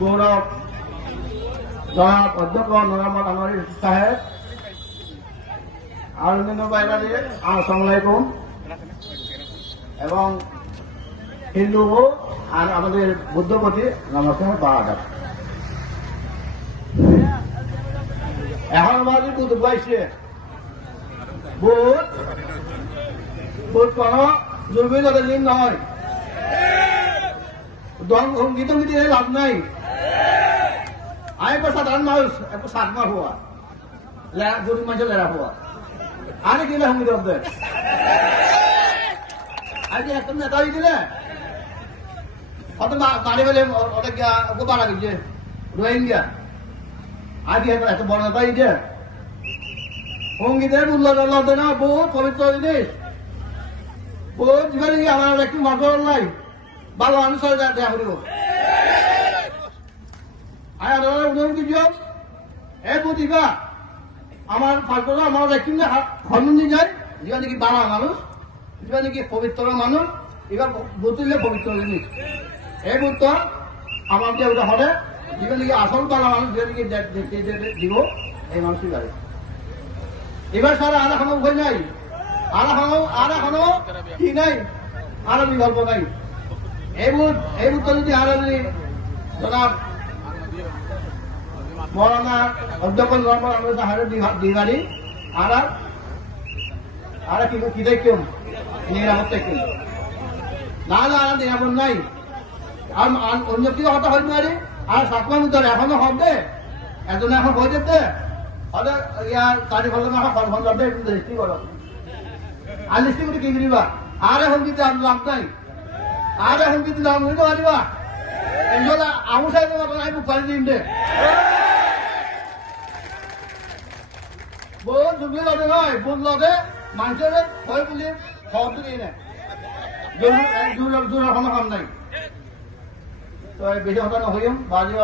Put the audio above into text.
গৌরব জনাব অধ্যক্ষ নূর মোহাম্মদ আনোয়ার সাহেব আর অন্যান্য বাইরে আসসালামু আলাইকুম এবং হিন্দু আর আমাদের বুদ্ধপতি নমস্কার বা আদাব। এখন আমাদের বুধ পাইছে বুধ বুধ কোন দুর্বল দিন নয়, গীত গীতি লাভ নাই। আমি একবার সাধারণ মানুষ একটু সাতমা হওয়া গরিব মানুষের লেরা হওয়া আরে কিনা সঙ্গীত হবে আজকে একটা নেতা হয়ে দিলে অত বাড়ি বলে ওটা ওকে বাড়া গেছে রোহিঙ্গা আজকে এত বড় নেতা হয়েছে। সঙ্গীতের মূল্য না বহুত পবিত্র জিনিস, বহুত জীবনে আমার একটু মার্গ নাই ভালো মানুষ দেখা করিব। উদাহরণ দিচ্ছ এই প্রতিভা আমার ফার্স্ট আমার একটু হরমোন দিয়ে যায় যেটা নাকি বাড়া মানুষ, যেটা নাকি পবিত্র মানুষ, এবার বুঝলে পবিত্র জিনিস এই বুদ্ধ আমার যে ওটা হলে যেটা নাকি আসল বাড়া মানুষ যেটা নাকি দিব এই মানুষই গাড়ি। এবার সারা আর এখনো উপায় নাই, আর এখনো কি নাই, আরো বিকল্প নাই। এই বুদ্ধ যদি আরো যদি জনাব মৌলানা অধ্যক্ষ দিগারি আর কি দেখুন নিরাপত্তা কি না নিরাপদ নাই। আর অন্য কি হতে হয় পারে আর সাতমান উত্তর এখনো হবে এজন্য এখন হয়ে যেতে হলে ইয়ার চারি ফল এখন যাবে একটু দৃষ্টি করো আর দৃষ্টি করে কি করিবা আর এখন কিন্তু লাভ নাই, আর এখন কিন্তু লাভ হইতে পারিবা এগুলো আমার সাথে আমি পারি দিন দে বহুত যুগলি লদে নয় বুধ লদে মানুষের ভয় বলি খবর তো নেই দূর কাম নাই। তো বেশি কথা নহইম বাজি